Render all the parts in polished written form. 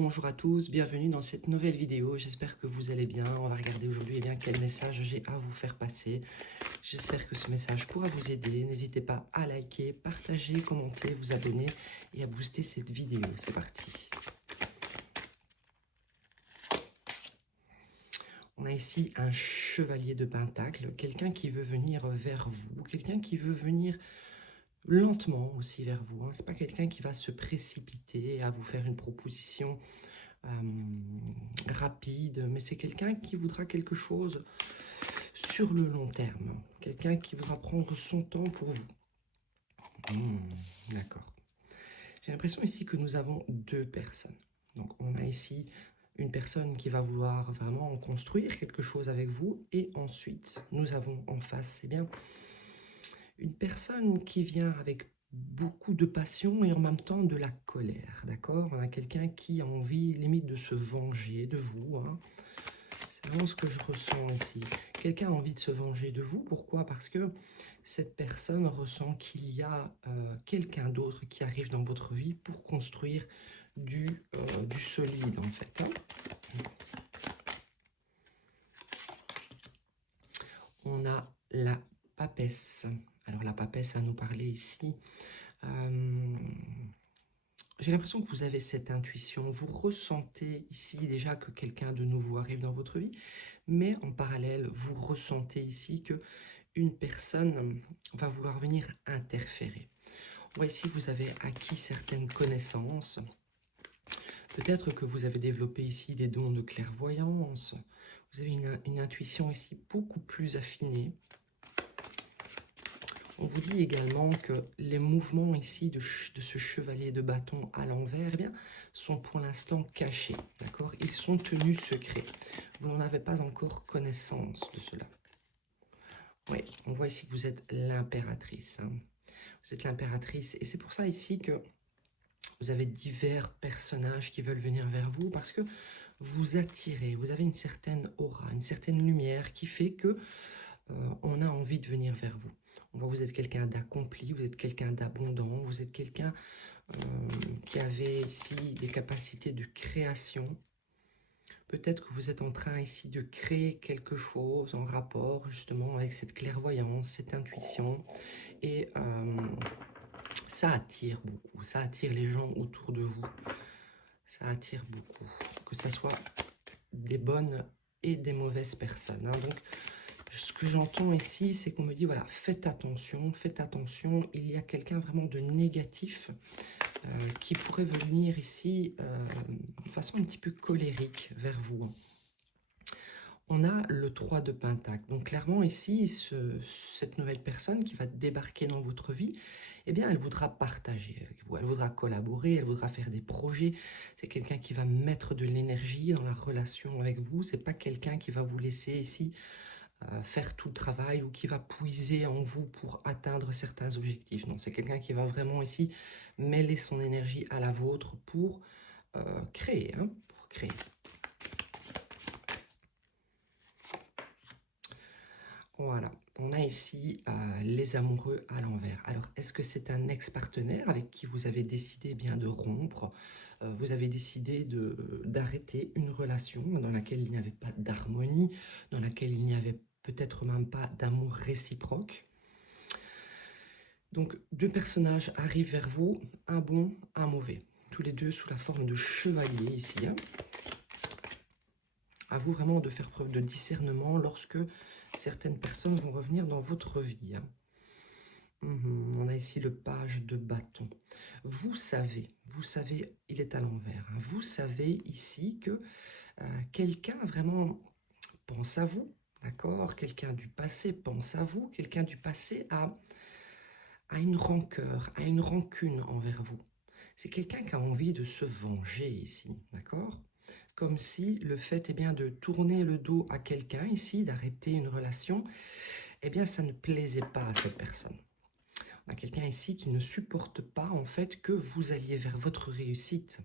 Bonjour à tous, bienvenue dans cette nouvelle vidéo. J'espère que vous allez bien. On va regarder aujourd'hui quel message j'ai à vous faire passer. J'espère que ce message pourra vous aider. N'hésitez pas à liker, partager, commenter, vous abonner et à booster cette vidéo. C'est parti. On a ici un chevalier de pentacle, quelqu'un qui veut venir vers vous, quelqu'un qui veut venir lentement aussi vers vous. C'est pas quelqu'un qui va se précipiter à vous faire une proposition rapide, mais c'est quelqu'un qui voudra quelque chose sur le long terme, quelqu'un qui voudra prendre son temps pour vous. D'accord. J'ai l'impression ici que nous avons deux personnes. Donc on a ici une personne qui va vouloir vraiment construire quelque chose avec vous, et ensuite nous avons en face une personne qui vient avec beaucoup de passion et en même temps de la colère, d'accord? On a quelqu'un qui a envie limite de se venger de vous, C'est vraiment ce que je ressens ici. Quelqu'un a envie de se venger de vous. Pourquoi? Parce que cette personne ressent qu'il y a quelqu'un d'autre qui arrive dans votre vie pour construire du solide, en fait. On a la papesse. Alors, la papesse va nous parler ici. J'ai l'impression que vous avez cette intuition, vous ressentez ici déjà que quelqu'un de nouveau arrive dans votre vie, mais en parallèle, vous ressentez ici que une personne va vouloir venir interférer. On voit ici que vous avez acquis certaines connaissances, peut-être que vous avez développé ici des dons de clairvoyance, vous avez une intuition ici beaucoup plus affinée. On vous dit également que les mouvements ici de ce chevalier de bâton à l'envers sont pour l'instant cachés, d'accord? Ils sont tenus secrets. Vous n'en avez pas encore connaissance de cela. Oui, on voit ici que vous êtes l'impératrice. Vous êtes l'impératrice, et c'est pour ça ici que vous avez divers personnages qui veulent venir vers vous, parce que vous attirez, vous avez une certaine aura, une certaine lumière qui fait que on a envie de venir vers vous. On voit que vous êtes quelqu'un d'accompli, vous êtes quelqu'un d'abondant, vous êtes quelqu'un qui avait ici des capacités de création. Peut-être que vous êtes en train ici de créer quelque chose en rapport justement avec cette clairvoyance, cette intuition. Et ça attire beaucoup, ça attire les gens autour de vous. Ça attire beaucoup, que ce soit des bonnes et des mauvaises personnes. Donc, ce que j'entends ici, c'est qu'on me dit, voilà, faites attention, il y a quelqu'un vraiment de négatif qui pourrait venir ici de façon un petit peu colérique vers vous. On a le 3 de Pentacle. Donc clairement ici, cette nouvelle personne qui va débarquer dans votre vie, elle voudra partager avec vous, elle voudra collaborer, elle voudra faire des projets. C'est quelqu'un qui va mettre de l'énergie dans la relation avec vous. C'est pas quelqu'un qui va vous laisser ici faire tout le travail ou qui va puiser en vous pour atteindre certains objectifs. Non, c'est quelqu'un qui va vraiment ici mêler son énergie à la vôtre pour créer, pour créer. Voilà, on a ici les amoureux à l'envers. Alors, est-ce que c'est un ex-partenaire avec qui vous avez décidé de rompre? Vous avez décidé d'arrêter une relation dans laquelle il n'y avait pas d'harmonie, dans laquelle il n'y avait peut-être même pas d'amour réciproque. Donc, deux personnages arrivent vers vous, un bon, un mauvais. Tous les deux sous la forme de chevalier ici. À vous vraiment de faire preuve de discernement lorsque certaines personnes vont revenir dans votre vie. On a ici le page de bâton. Vous savez, il est à l'envers. Vous savez ici que quelqu'un vraiment pense à vous, d'accord? Quelqu'un du passé pense à vous, quelqu'un du passé a une rancœur, a une rancune envers vous. C'est quelqu'un qui a envie de se venger ici, d'accord? Comme si le fait de tourner le dos à quelqu'un ici, d'arrêter une relation, ça ne plaisait pas à cette personne. On a quelqu'un ici qui ne supporte pas en fait que vous alliez vers votre réussite,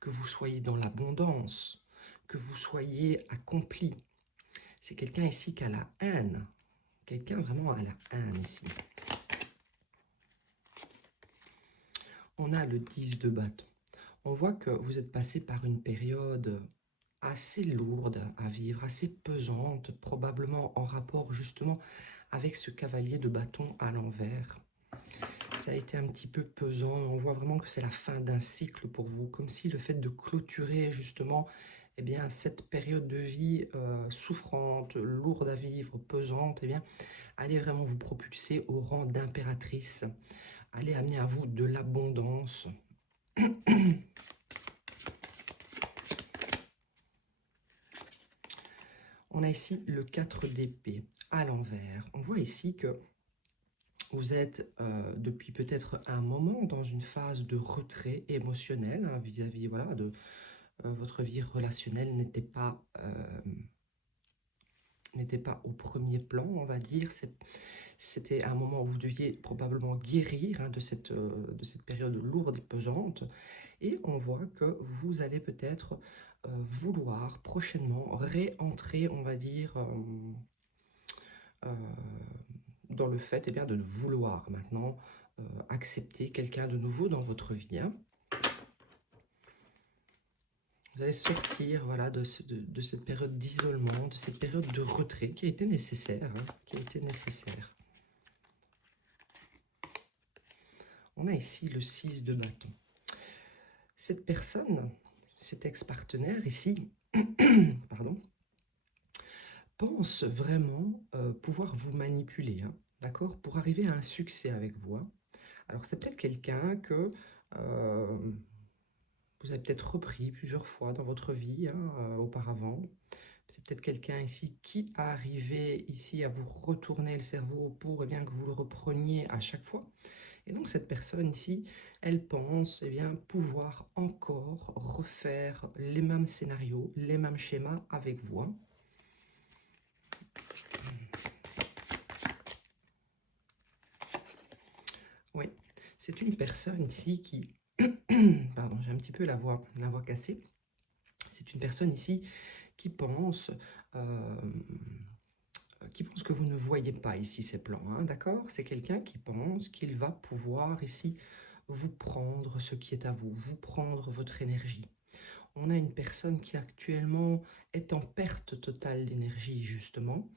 que vous soyez dans l'abondance, que vous soyez accompli. C'est quelqu'un ici qui a la haine, quelqu'un vraiment a la haine ici. On a le 10 de bâton. On voit que vous êtes passé par une période assez lourde à vivre, assez pesante, probablement en rapport justement avec ce cavalier de bâton à l'envers. Ça a été un petit peu pesant, on voit vraiment que c'est la fin d'un cycle pour vous, comme si le fait de clôturer justement eh bien, cette période de vie souffrante, lourde à vivre, pesante, eh bien, allait vraiment vous propulser au rang d'impératrice, allait amener à vous de l'abondance. On a ici le 4 d'épée à l'envers. On voit ici que vous êtes depuis peut-être un moment dans une phase de retrait émotionnel vis-à-vis voilà, de votre vie relationnelle n'était pas au premier plan, on va dire. C'était un moment où vous deviez probablement guérir de cette période lourde et pesante. Et on voit que vous allez peut-être vouloir prochainement réentrer, on va dire, dans le fait eh bien, de vouloir maintenant accepter quelqu'un de nouveau dans votre vie. Vous allez sortir voilà, de cette période d'isolement, de cette période de retrait qui a été nécessaire. On a ici le 6 de bâton. Cette personne, cet ex-partenaire ici, pardon, pense vraiment pouvoir vous manipuler, d'accord, pour arriver à un succès avec vous. Alors c'est peut-être quelqu'un que vous avez peut-être repris plusieurs fois dans votre vie auparavant. C'est peut-être quelqu'un ici qui a arrivé ici à vous retourner le cerveau pour bien que vous le repreniez à chaque fois. Et donc cette personne ici, elle pense bien, pouvoir encore refaire les mêmes scénarios, les mêmes schémas avec vous. Oui, c'est une personne ici qui... Pardon, j'ai un petit peu la voix cassée. C'est une personne ici qui pense que vous ne voyez pas ici ces plans, d'accord? C'est quelqu'un qui pense qu'il va pouvoir ici vous prendre ce qui est à vous, vous prendre votre énergie. On a une personne qui actuellement est en perte totale d'énergie justement,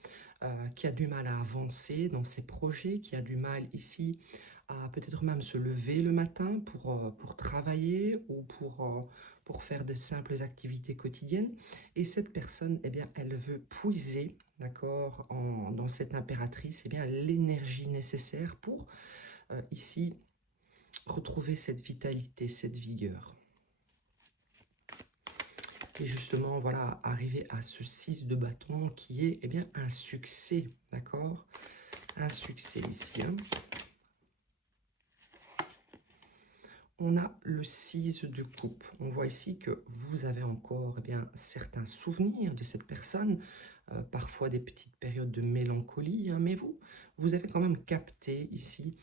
qui a du mal à avancer dans ses projets, qui a du mal ici à peut-être même se lever le matin pour travailler ou pour faire de simples activités quotidiennes. Et cette personne, eh bien, elle veut puiser, d'accord, dans cette impératrice, eh bien, l'énergie nécessaire pour ici retrouver cette vitalité, cette vigueur. Et justement, voilà, arriver à ce 6 de bâton qui est eh bien, un succès, d'accord? Un succès ici. On a le 6 de coupe. On voit ici que vous avez encore eh bien, certains souvenirs de cette personne, parfois des petites périodes de mélancolie, mais vous avez quand même capté ici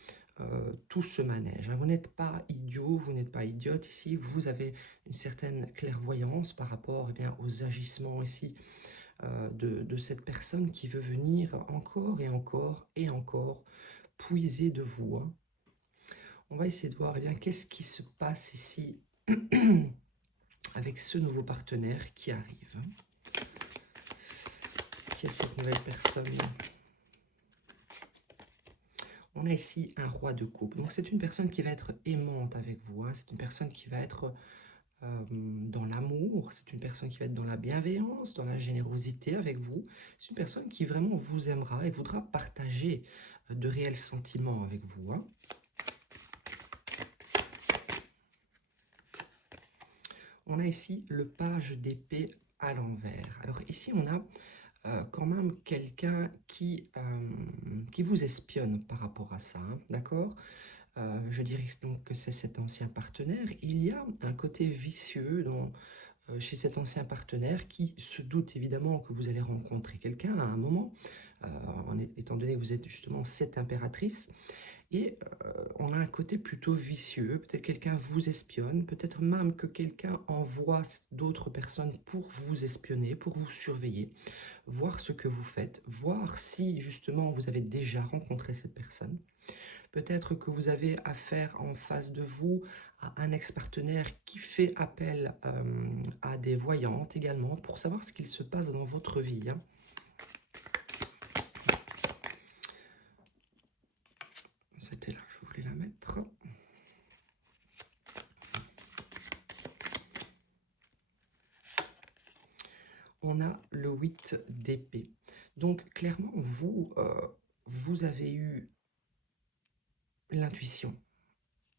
tout ce manège. Vous n'êtes pas idiot, vous n'êtes pas idiote ici, vous avez une certaine clairvoyance par rapport eh bien, aux agissements ici de cette personne qui veut venir encore et encore et encore puiser de vous. On va essayer de voir eh bien qu'est-ce qui se passe ici avec ce nouveau partenaire qui arrive. Qui est cette nouvelle personne? On a ici un roi de coupe. Donc c'est une personne qui va être aimante avec vous. C'est une personne qui va être dans l'amour. C'est une personne qui va être dans la bienveillance, dans la générosité avec vous. C'est une personne qui vraiment vous aimera et voudra partager de réels sentiments avec vous. On a ici le page d'épée à l'envers. Alors ici, on a quand même quelqu'un qui vous espionne par rapport à ça, d'accord? Je dirais donc que c'est cet ancien partenaire. Il y a un côté vicieux chez cet ancien partenaire qui se doute évidemment que vous allez rencontrer quelqu'un à un moment, étant donné que vous êtes justement cette impératrice. Et on a un côté plutôt vicieux, peut-être quelqu'un vous espionne, peut-être même que quelqu'un envoie d'autres personnes pour vous espionner, pour vous surveiller, voir ce que vous faites, voir si justement vous avez déjà rencontré cette personne. Peut-être que vous avez affaire en face de vous à un ex-partenaire qui fait appel à des voyantes également pour savoir ce qu'il se passe dans votre vie, hein. C'était là, je voulais la mettre. On a le 8 d'épée. Donc, clairement, vous avez eu l'intuition.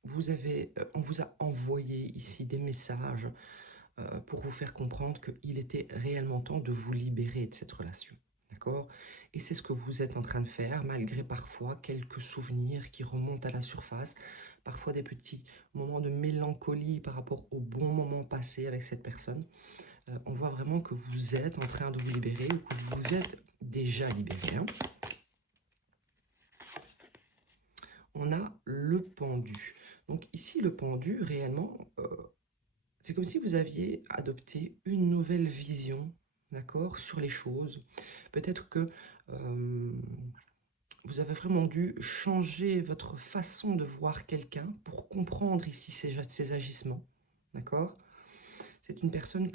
On vous a envoyé ici des messages pour vous faire comprendre qu'il était réellement temps de vous libérer de cette relation. D'accord? Et c'est ce que vous êtes en train de faire, malgré parfois quelques souvenirs qui remontent à la surface, parfois des petits moments de mélancolie par rapport au bon moment passé avec cette personne. On voit vraiment que vous êtes en train de vous libérer ou que vous êtes déjà libéré, hein. On a le pendu. Donc ici, le pendu, réellement, c'est comme si vous aviez adopté une nouvelle vision, d'accord, sur les choses. Peut-être que vous avez vraiment dû changer votre façon de voir quelqu'un pour comprendre ici ses agissements, d'accord? C'est une personne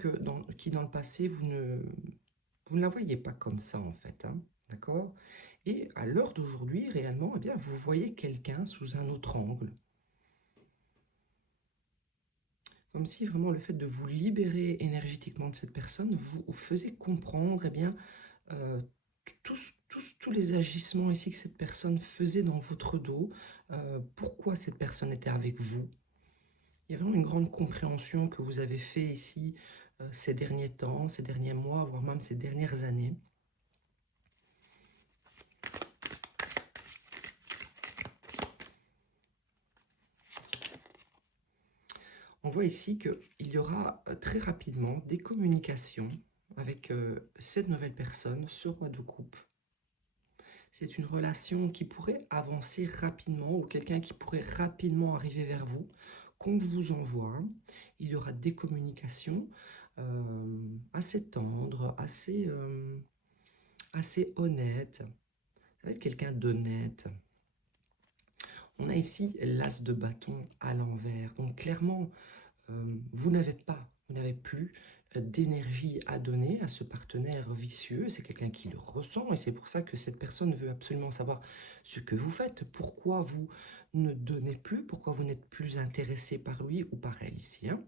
qui, dans le passé, vous ne la voyez pas comme ça, en fait, hein, d'accord? Et à l'heure d'aujourd'hui, réellement, eh bien, vous voyez quelqu'un sous un autre angle. Comme si vraiment le fait de vous libérer énergétiquement de cette personne vous faisait comprendre, eh bien, euh, tous les agissements ici que cette personne faisait dans votre dos, pourquoi cette personne était avec vous. Il y a vraiment une grande compréhension que vous avez fait ici ces derniers temps, ces derniers mois, voire même ces dernières années. On voit ici qu'il y aura très rapidement des communications avec cette nouvelle personne, ce roi de coupe. C'est une relation qui pourrait avancer rapidement ou quelqu'un qui pourrait rapidement arriver vers vous, qu'on vous envoie. Il y aura des communications assez tendres, assez honnêtes. Ça va être quelqu'un d'honnête. On a ici l'as de bâton à l'envers. Donc clairement, vous n'avez plus d'énergie à donner à ce partenaire vicieux. C'est quelqu'un qui le ressent et c'est pour ça que cette personne veut absolument savoir ce que vous faites, pourquoi vous ne donnez plus, pourquoi vous n'êtes plus intéressé par lui ou par elle ici, hein.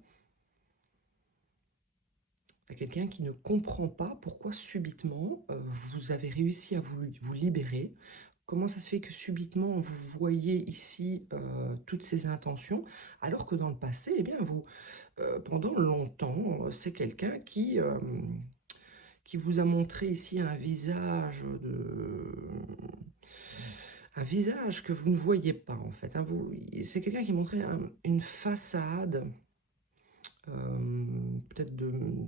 C'est quelqu'un qui ne comprend pas pourquoi subitement vous avez réussi à vous libérer. Comment ça se fait que subitement vous voyez ici toutes ces intentions, alors que dans le passé, eh bien, pendant longtemps, c'est quelqu'un qui vous a montré ici un visage que vous ne voyez pas en fait, hein. C'est quelqu'un qui montrait une façade,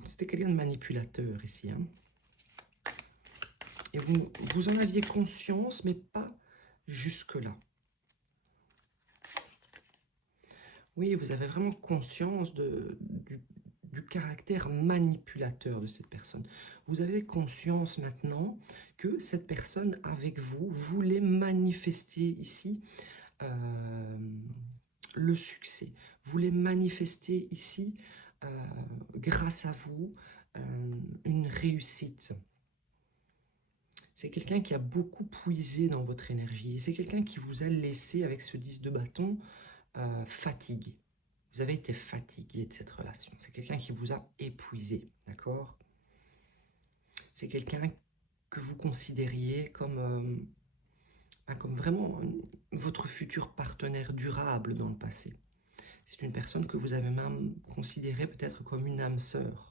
c'était quelqu'un de manipulateur ici, hein. Et vous en aviez conscience, mais pas jusque-là. Oui, vous avez vraiment conscience du caractère manipulateur de cette personne. Vous avez conscience maintenant que cette personne avec vous voulait manifester ici le succès, voulait manifester ici, grâce à vous, une réussite. C'est quelqu'un qui a beaucoup puisé dans votre énergie. C'est quelqu'un qui vous a laissé, avec ce 10 de bâton, fatigué. Vous avez été fatigué de cette relation. C'est quelqu'un qui vous a épuisé, d'accord? C'est quelqu'un que vous considériez comme vraiment votre futur partenaire durable dans le passé. C'est une personne que vous avez même considérée peut-être comme une âme sœur.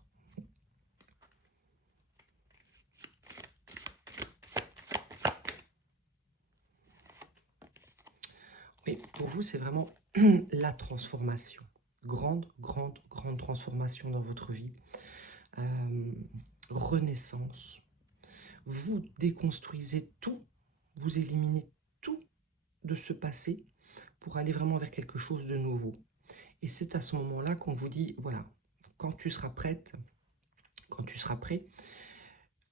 Oui, pour vous, c'est vraiment la transformation. Grande transformation dans votre vie. Renaissance. Vous déconstruisez tout, vous éliminez tout de ce passé pour aller vraiment vers quelque chose de nouveau. Et c'est à ce moment-là qu'on vous dit, voilà, quand tu seras prête, quand tu seras prêt,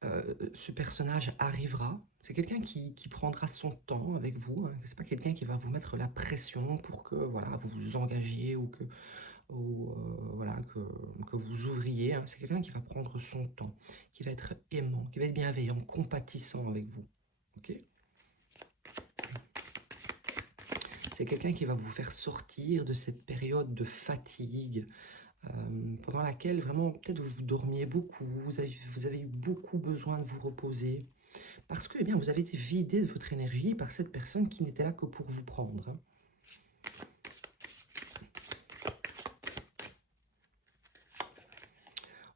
Ce personnage arrivera. C'est quelqu'un qui prendra son temps avec vous. Hein. C'est pas quelqu'un qui va vous mettre la pression pour que voilà, vous vous engagiez ou que, voilà, que vous ouvriez. Hein. C'est quelqu'un qui va prendre son temps, qui va être aimant, qui va être bienveillant, compatissant avec vous. Ok? C'est quelqu'un qui va vous faire sortir de cette période de fatigue, pendant laquelle vraiment peut-être vous dormiez beaucoup, vous avez eu beaucoup besoin de vous reposer, parce que eh bien, vous avez été vidé de votre énergie par cette personne qui n'était là que pour vous prendre. Hein.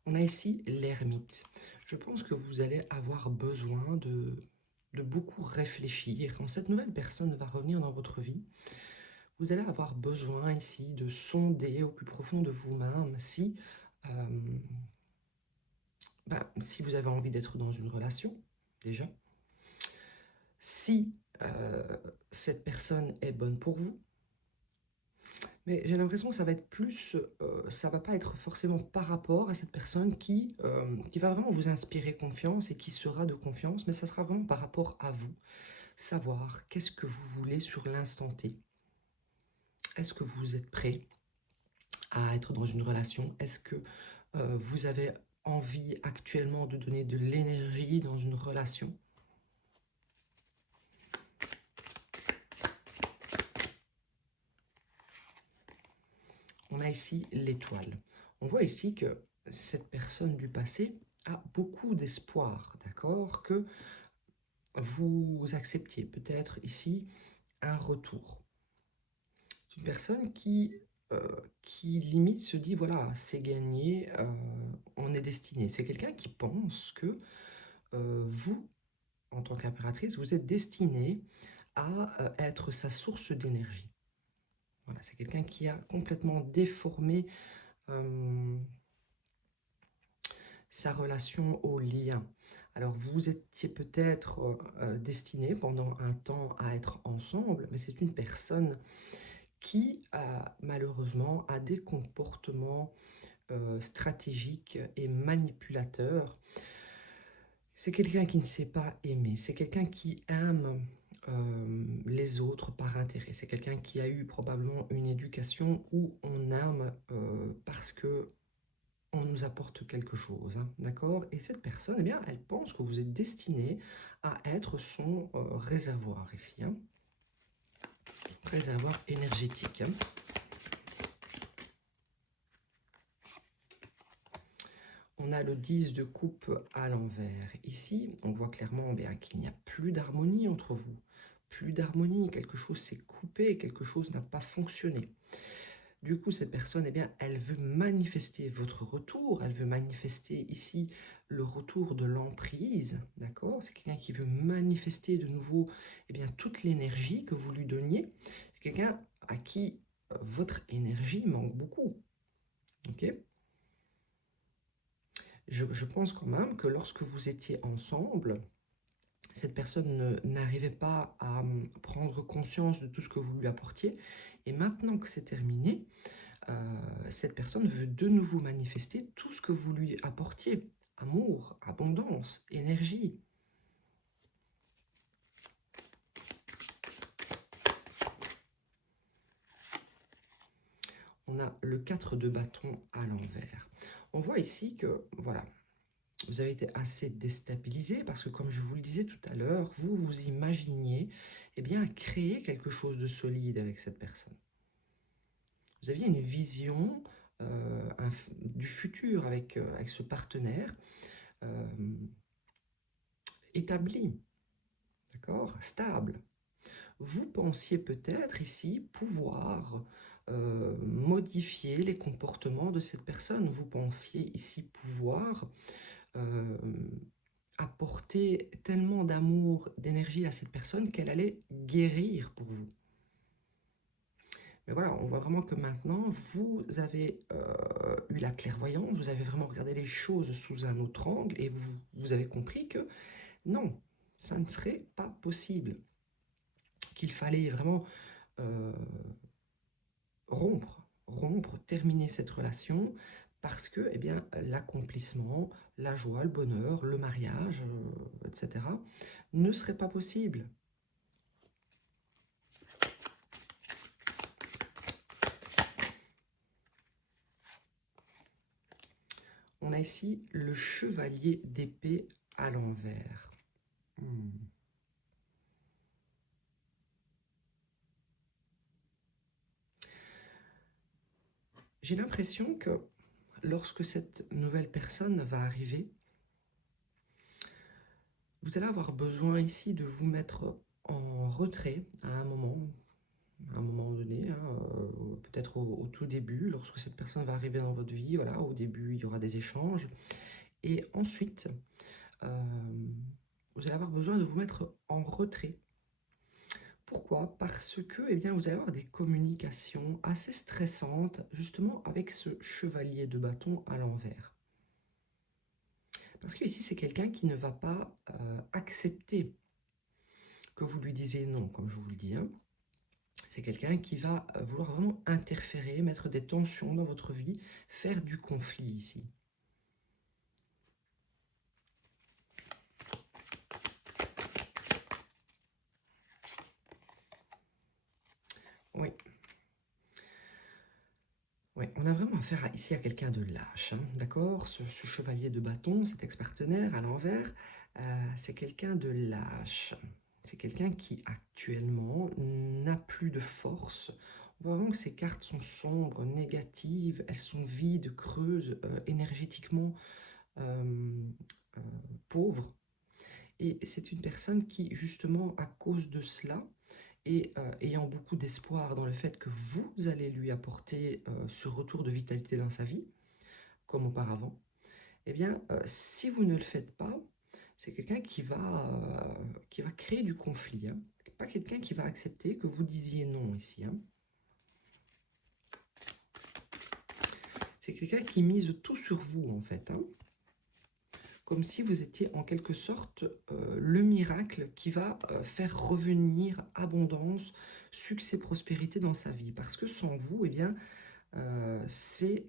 On a ici l'ermite. Je pense que vous allez avoir besoin de beaucoup réfléchir. Quand cette nouvelle personne va revenir dans votre vie, vous allez avoir besoin ici de sonder au plus profond de vous-même si vous avez envie d'être dans une relation, déjà, si cette personne est bonne pour vous. Mais j'ai l'impression que ça va être plus, ça va pas être forcément par rapport à cette personne qui va vraiment vous inspirer confiance et qui sera de confiance, mais ça sera vraiment par rapport à vous. Savoir qu'est-ce que vous voulez sur l'instant T. Est-ce que vous êtes prêt à être dans une relation? Est-ce que vous avez envie actuellement de donner de l'énergie dans une relation? On a ici l'étoile. On voit ici que cette personne du passé a beaucoup d'espoir, d'accord? Que vous acceptiez peut-être ici un retour. C'est une personne qui limite se dit, voilà, c'est gagné, on est destiné. C'est quelqu'un qui pense que vous, en tant qu'impératrice, vous êtes destiné à être sa source d'énergie. Voilà, c'est quelqu'un qui a complètement déformé sa relation au lien. Alors, vous étiez peut-être destiné pendant un temps à être ensemble, mais c'est une personne qui, malheureusement, a des comportements stratégiques et manipulateurs. C'est quelqu'un qui ne sait pas aimer, c'est quelqu'un qui aime les autres par intérêt. C'est quelqu'un qui a eu probablement une éducation où on aime parce que on nous apporte quelque chose, hein, d'accord? Et cette personne, eh bien, elle pense que vous êtes destiné à être son réservoir ici, hein, son réservoir énergétique. Hein. On a le 10 de coupe à l'envers. Ici, on voit clairement bien qu'il n'y a plus d'harmonie entre vous. Plus d'harmonie, quelque chose s'est coupé, quelque chose n'a pas fonctionné. Du coup, cette personne, eh bien, elle veut manifester votre retour, elle veut manifester ici le retour de l'emprise, d'accord? C'est quelqu'un qui veut manifester de nouveau eh bien, toute l'énergie que vous lui donniez. C'est quelqu'un à qui votre énergie manque beaucoup, ok? Je pense quand même que lorsque vous étiez ensemble, cette personne n'arrivait pas à prendre conscience de tout ce que vous lui apportiez. Et maintenant que c'est terminé, cette personne veut de nouveau manifester tout ce que vous lui apportiez. Amour, abondance, énergie. On a le 4 de bâton à l'envers. On voit ici que, voilà, vous avez été assez déstabilisé parce que, comme je vous le disais tout à l'heure, vous vous imaginiez eh bien, créer quelque chose de solide avec cette personne. Vous aviez une vision du futur avec ce partenaire établi, d'accord, stable. Vous pensiez peut-être ici pouvoir modifier les comportements de cette personne. Vous pensiez ici pouvoir apporter tellement d'amour, d'énergie à cette personne qu'elle allait guérir pour vous. Mais voilà, on voit vraiment que maintenant, vous avez eu la clairvoyance, vous avez vraiment regardé les choses sous un autre angle et vous avez compris que non, ça ne serait pas possible. Qu'il fallait vraiment rompre, terminer cette relation parce que, eh bien, l'accomplissement, la joie, le bonheur, le mariage, etc., ne serait pas possible. On a ici le chevalier d'épée à l'envers. J'ai l'impression que lorsque cette nouvelle personne va arriver, vous allez avoir besoin ici de vous mettre en retrait à un moment donné, hein, peut-être au tout début, lorsque cette personne va arriver dans votre vie. Voilà, au début, il y aura des échanges. Et ensuite, vous allez avoir besoin de vous mettre en retrait. Pourquoi? Parce que eh bien, vous allez avoir des communications assez stressantes, justement avec ce chevalier de bâton à l'envers. Parce que ici, c'est quelqu'un qui ne va pas accepter que vous lui disiez non, comme je vous le dis. Hein. C'est quelqu'un qui va vouloir vraiment interférer, mettre des tensions dans votre vie, faire du conflit ici. Oui. Oui, on a vraiment affaire ici à quelqu'un de lâche, hein, d'accord? Ce chevalier de bâton, cet ex-partenaire à l'envers, c'est quelqu'un de lâche. C'est quelqu'un qui actuellement n'a plus de force. On voit vraiment que ses cartes sont sombres, négatives, elles sont vides, creuses, énergétiquement pauvres. Et c'est une personne qui, justement, à cause de cela, et ayant beaucoup d'espoir dans le fait que vous allez lui apporter ce retour de vitalité dans sa vie, comme auparavant, eh bien, si vous ne le faites pas, c'est quelqu'un qui va créer du conflit. Hein. Pas quelqu'un qui va accepter que vous disiez non ici. Hein. C'est quelqu'un qui mise tout sur vous, en fait. Hein. Comme si vous étiez en quelque sorte le miracle qui va faire revenir abondance, succès, prospérité dans sa vie. Parce que sans vous, eh bien, c'est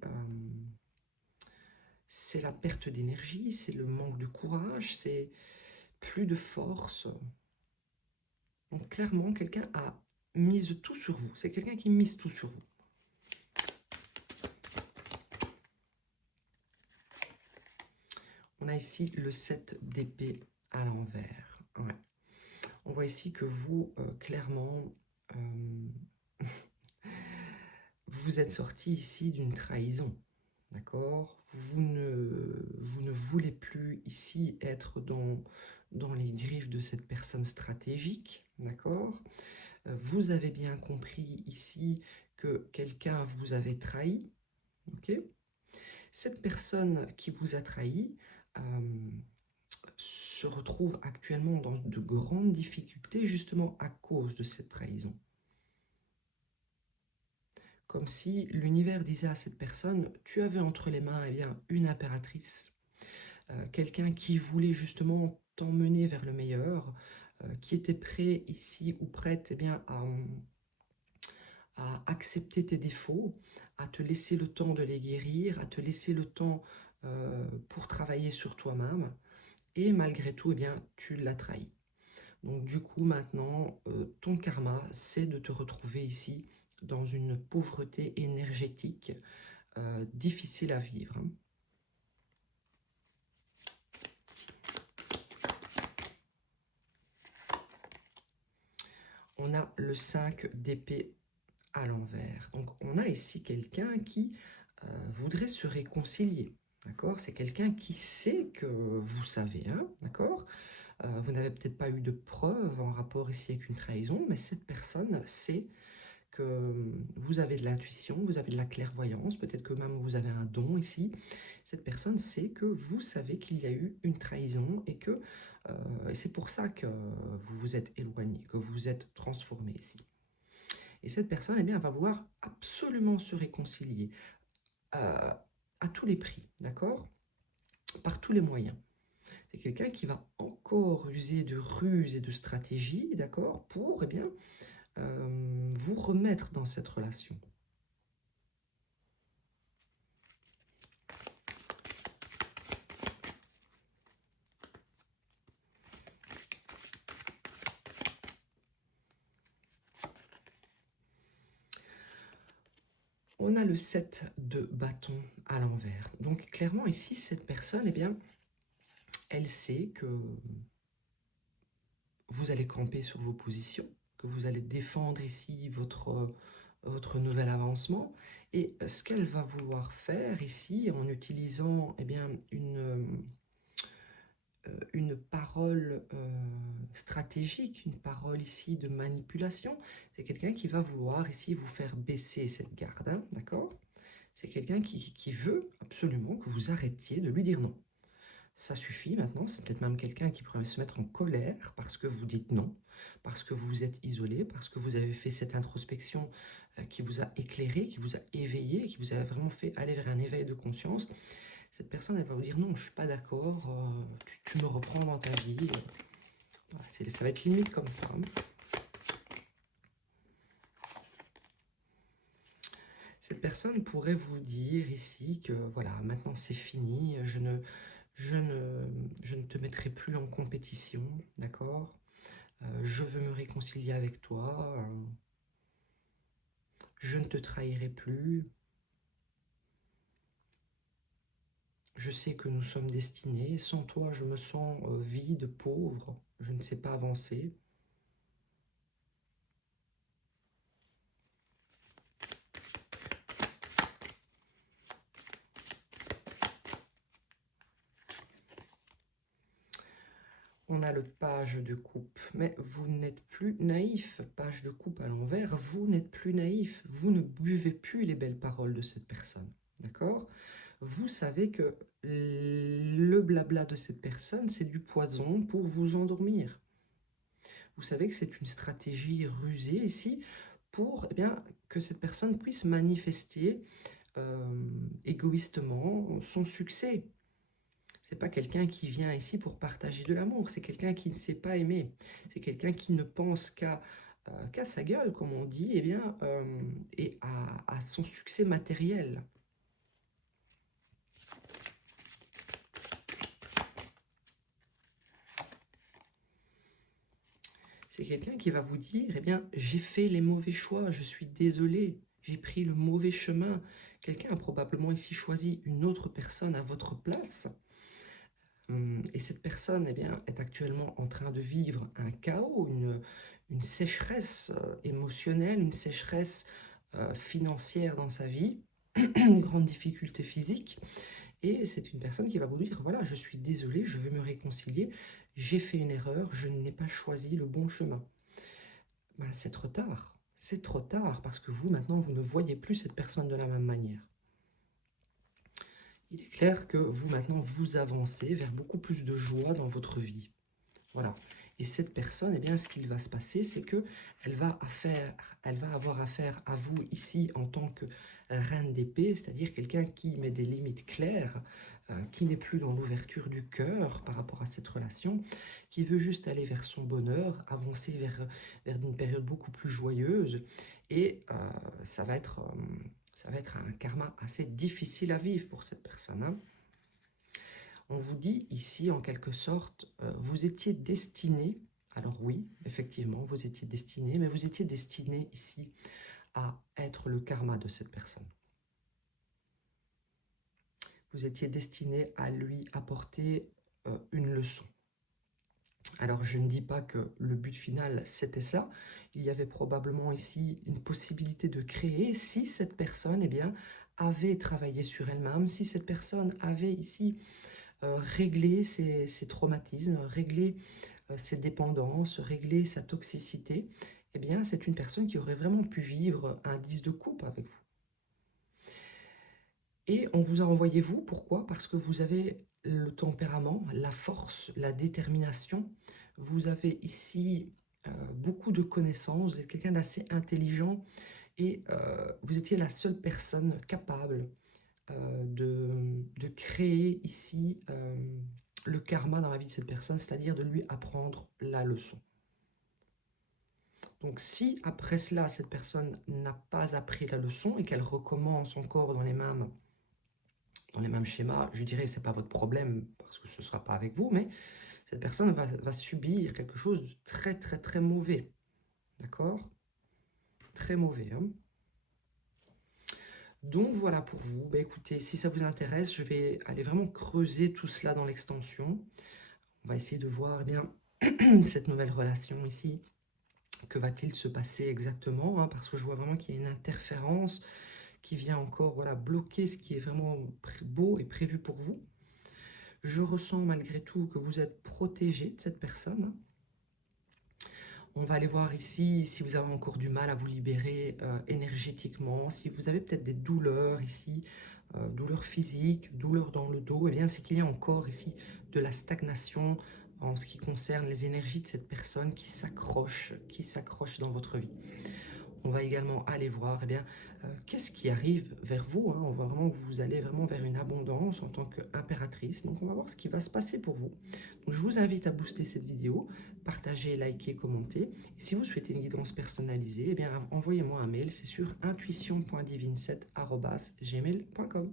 la perte d'énergie, c'est le manque de courage, c'est plus de force. Donc clairement, quelqu'un a mise tout sur vous. C'est quelqu'un qui mise tout sur vous. On a ici le 7 d'épée à l'envers. Ouais. On voit ici que vous, clairement, vous êtes sorti ici d'une trahison. D'accord? Vous ne voulez plus ici être dans les griffes de cette personne stratégique. D'accord? Vous avez bien compris ici que quelqu'un vous avait trahi. Ok? Cette personne qui vous a trahi se retrouve actuellement dans de grandes difficultés justement à cause de cette trahison. Comme si l'univers disait à cette personne, tu avais entre les mains eh bien, une impératrice, quelqu'un qui voulait justement t'emmener vers le meilleur, qui était prêt ici ou prête eh bien, à accepter tes défauts, à te laisser le temps de les guérir, à te laisser le temps pour travailler sur toi-même, et malgré tout, eh bien, tu l'as trahi. Donc du coup, maintenant, ton karma, c'est de te retrouver ici dans une pauvreté énergétique difficile à vivre. Hein. On a le 5 d'épée à l'envers. Donc on a ici quelqu'un qui voudrait se réconcilier. D'accord? C'est quelqu'un qui sait que vous savez, hein, d'accord? Vous n'avez peut-être pas eu de preuves en rapport ici avec une trahison, mais cette personne sait que vous avez de l'intuition, vous avez de la clairvoyance, peut-être que même vous avez un don ici. Cette personne sait que vous savez qu'il y a eu une trahison et que c'est pour ça que vous vous êtes éloigné, que vous vous êtes transformé ici. Et cette personne, eh bien, elle va vouloir absolument se réconcilier à tous les prix, d'accord? Par tous les moyens. C'est quelqu'un qui va encore user de ruses et de stratégies, d'accord, pour eh bien, vous remettre dans cette relation. a le 7 de bâton à l'envers. Donc clairement ici, cette personne, eh bien, elle sait que vous allez camper sur vos positions, que vous allez défendre ici votre nouvel avancement. Et ce qu'elle va vouloir faire ici, en utilisant eh bien, une parole stratégique, une parole ici de manipulation, c'est quelqu'un qui va vouloir ici vous faire baisser cette garde, hein, d'accord? C'est quelqu'un qui veut absolument que vous arrêtiez de lui dire non. Ça suffit maintenant, c'est peut-être même quelqu'un qui pourrait se mettre en colère parce que vous dites non, parce que vous vous êtes isolé, parce que vous avez fait cette introspection qui vous a éclairé, qui vous a éveillé, qui vous a vraiment fait aller vers un éveil de conscience. Cette personne, elle va vous dire non, je ne suis pas d'accord, tu me reprends dans ta vie. Voilà, ça va être limite comme ça. Hein. Cette personne pourrait vous dire ici que voilà, maintenant c'est fini, je ne te mettrai plus en compétition, d'accord? Je veux me réconcilier avec toi, je ne te trahirai plus. Je sais que nous sommes destinés, sans toi je me sens vide, pauvre, je ne sais pas avancer. On a le page de coupe, mais vous n'êtes plus naïf. Page de coupe à l'envers, vous n'êtes plus naïf. Vous ne buvez plus les belles paroles de cette personne, d'accord? Vous savez que le blabla de cette personne, c'est du poison pour vous endormir. Vous savez que c'est une stratégie rusée ici pour eh bien, que cette personne puisse manifester égoïstement son succès. C'est pas quelqu'un qui vient ici pour partager de l'amour, c'est quelqu'un qui ne sait pas aimer, c'est quelqu'un qui ne pense qu'à sa gueule, comme on dit, eh bien, et à son succès matériel. C'est quelqu'un qui va vous dire, eh bien, j'ai fait les mauvais choix, je suis désolé, j'ai pris le mauvais chemin. Quelqu'un a probablement ici choisi une autre personne à votre place. Et cette personne, eh bien, est actuellement en train de vivre un chaos, une sécheresse émotionnelle, une sécheresse financière dans sa vie, une grande difficulté physique. Et c'est une personne qui va vous dire, voilà, je suis désolé, je veux me réconcilier, j'ai fait une erreur, je n'ai pas choisi le bon chemin. Ben, c'est trop tard, parce que vous, maintenant, vous ne voyez plus cette personne de la même manière. Il est clair que vous, maintenant, vous avancez vers beaucoup plus de joie dans votre vie. Voilà. Et cette personne, eh bien, ce qu'il va se passer, c'est que elle va avoir affaire à vous ici en tant que reine d'épée, c'est-à-dire quelqu'un qui met des limites claires, qui n'est plus dans l'ouverture du cœur par rapport à cette relation, qui veut juste aller vers son bonheur, avancer vers une période beaucoup plus joyeuse. Et ça va être un karma assez difficile à vivre pour cette personne. Hein. On vous dit ici, en quelque sorte, vous étiez destiné, alors oui, effectivement, vous étiez destiné, mais vous étiez destiné ici à être le karma de cette personne. Vous étiez destiné à lui apporter une leçon. Alors, je ne dis pas que le but final, c'était ça. Il y avait probablement ici une possibilité de créer si cette personne, eh bien, avait travaillé sur elle-même, si cette personne avait ici régler ses traumatismes, régler ses dépendances, régler sa toxicité, eh bien, c'est une personne qui aurait vraiment pu vivre un 10 de coupe avec vous. Et on vous a envoyé vous, pourquoi? Parce que vous avez le tempérament, la force, la détermination. Vous avez ici beaucoup de connaissances, vous êtes quelqu'un d'assez intelligent et vous étiez la seule personne capable de créer ici le karma dans la vie de cette personne, c'est-à-dire de lui apprendre la leçon. Donc si après cela, cette personne n'a pas appris la leçon et qu'elle recommence encore dans les mêmes schémas, je dirais c'est pas votre problème parce que ce ne sera pas avec vous, mais cette personne va subir quelque chose de très très très mauvais. D'accord? Très mauvais. Hein? Donc voilà pour vous. Bah, écoutez, si ça vous intéresse, je vais aller vraiment creuser tout cela dans l'extension. On va essayer de voir eh bien, cette nouvelle relation ici. Que va-t-il se passer exactement, hein, parce que je vois vraiment qu'il y a une interférence qui vient encore voilà, bloquer ce qui est vraiment beau et prévu pour vous. Je ressens malgré tout que vous êtes protégé de cette personne. On va aller voir ici si vous avez encore du mal à vous libérer énergétiquement, si vous avez peut-être des douleurs ici, douleurs physiques, douleurs dans le dos, et bien c'est qu'il y a encore ici de la stagnation en ce qui concerne les énergies de cette personne qui s'accroche dans votre vie. On va également aller voir eh bien, qu'est-ce qui arrive vers vous. Hein. On voit vraiment que vous allez vraiment vers une abondance en tant qu'impératrice. Donc on va voir ce qui va se passer pour vous. Donc je vous invite à booster cette vidéo, partager, liker, commenter. Et si vous souhaitez une guidance personnalisée, eh bien envoyez-moi un mail, c'est sur intuition.divine7@gmail.com.